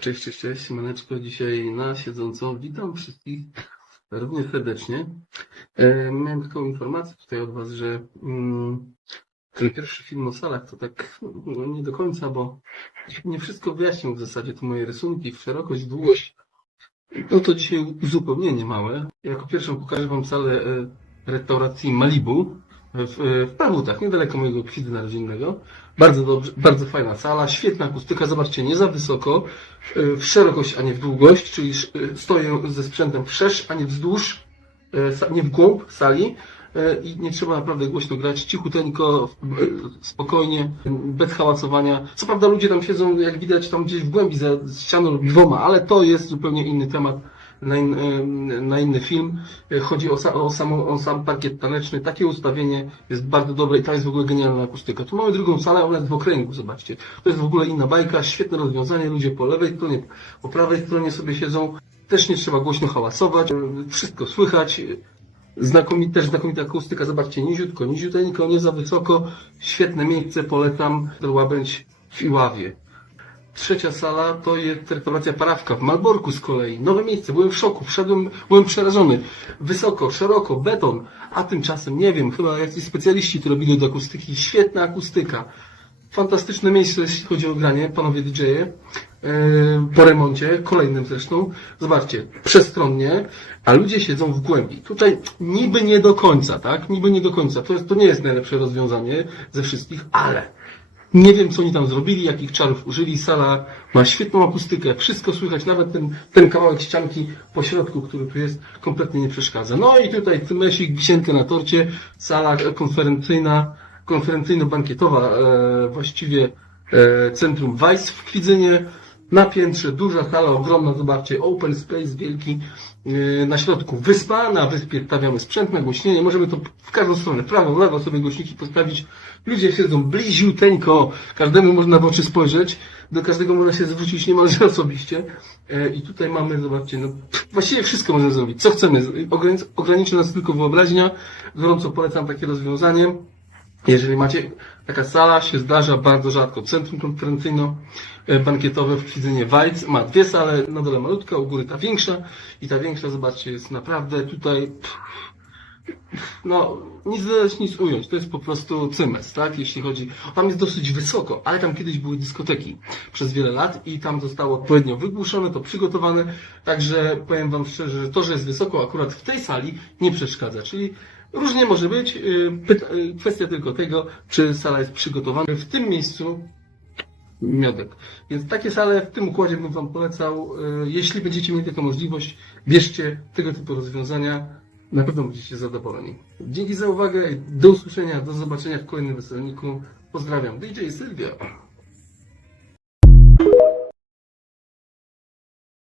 Cześć, cześć, Maneczko dzisiaj na siedząco. Witam wszystkich równie serdecznie. E, miałem taką informację tutaj od Was, że mm, ten pierwszy film o salach to tak no, nie do końca, bo nie wszystko wyjaśnił w zasadzie te moje rysunki w szerokość, w długość. No to dzisiaj uzupełnienie małe. Jako pierwszą pokażę Wam salę e, restauracji Malibu w, w Pawłutach, niedaleko mojego kwity narodzinnego. Bardzo dobrze, bardzo fajna sala, świetna akustyka, zobaczcie, nie za wysoko, y, w szerokość, a nie w długość, czyli y, stoję ze sprzętem wszerz, a nie wzdłuż, nie w głąb sali i nie trzeba naprawdę głośno grać, cichuteńko, spokojnie, bez hałacowania. Co prawda ludzie tam siedzą, jak widać, tam gdzieś w głębi za ścianą lub dwoma, ale to jest zupełnie inny temat na, in, na inny film. Y, Chodzi o, o, o sam parkiet taneczny. Takie ustawienie jest bardzo dobre i ta jest w ogóle genialna akustyka. Tu mamy drugą salę, ona jest w okręgu, zobaczcie. To jest w ogóle inna bajka, świetne rozwiązanie. Ludzie po lewej stronie, po prawej stronie sobie siedzą. Też nie trzeba głośno hałasować. Y, Wszystko słychać. Znakomita, też znakomita akustyka. Zobaczcie, niziutko, niziuteńko, nie za wysoko. Świetne miejsce, polecam. Łabędź w Iławie. Trzecia sala to jest restauracja Parawka w Malborku z kolei. Nowe miejsce, byłem w szoku, wszedłem, byłem przerażony. Wysoko, szeroko, beton, a tymczasem, nie wiem, chyba jacyś specjaliści to robili do akustyki. Świetna akustyka. Fantastyczne miejsce, jeśli chodzi o granie, panowie DJ-e. Yy, po remoncie, kolejnym zresztą. Zobaczcie, przestronnie, a ludzie siedzą w głębi. Tutaj niby nie do końca, tak? Niby nie do końca. To, jest, to nie jest najlepsze rozwiązanie ze wszystkich, ale nie wiem, co oni tam zrobili, jakich czarów użyli. Sala ma świetną akustykę, wszystko słychać, nawet ten, ten kawałek ścianki po środku, który tu jest, kompletnie nie przeszkadza. No i tutaj cymesik, wisienkę na torcie, sala konferencyjna, konferencyjno-bankietowa, e, właściwie e, centrum Vice w Kwidzynie. Na piętrze duża hala, ogromna, zobaczcie, open space wielki. e, Na środku wyspa, na wyspie stawiamy sprzęt, nagłośnienie. Możemy to w każdą stronę, prawo, lewo sobie głośniki postawić. Ludzie siedzą bliziuteńko, każdemu można w oczy spojrzeć, do każdego można się zwrócić niemalże osobiście. E, I tutaj mamy, zobaczcie, no, właściwie wszystko możemy zrobić. Co chcemy? Ogranic- Ograniczy nas tylko wyobraźnia. Gorąco polecam takie rozwiązanie. Jeżeli macie, taka sala się zdarza bardzo rzadko. Centrum konferencyjno-bankietowe w Kwidzynie Wajc ma dwie sale, na dole malutka, u góry ta większa i ta większa, zobaczcie, jest naprawdę tutaj, no, nic dodać, nic ująć. To jest po prostu cymes, tak? Jeśli chodzi, tam jest dosyć wysoko, ale tam kiedyś były dyskoteki przez wiele lat i tam zostało odpowiednio wygłuszone, to przygotowane, także powiem Wam szczerze, że to, że jest wysoko akurat w tej sali nie przeszkadza, czyli Różnie może być. y, y, Kwestia tylko tego, czy sala jest przygotowana. W tym miejscu miodek. Więc takie sale w tym układzie bym Wam polecał. Y, Jeśli będziecie mieli taką możliwość, bierzcie tego typu rozwiązania. Na pewno będziecie zadowoleni. Dzięki za uwagę. Do usłyszenia. Do zobaczenia w kolejnym weselniku. Pozdrawiam. DJ Sylwia.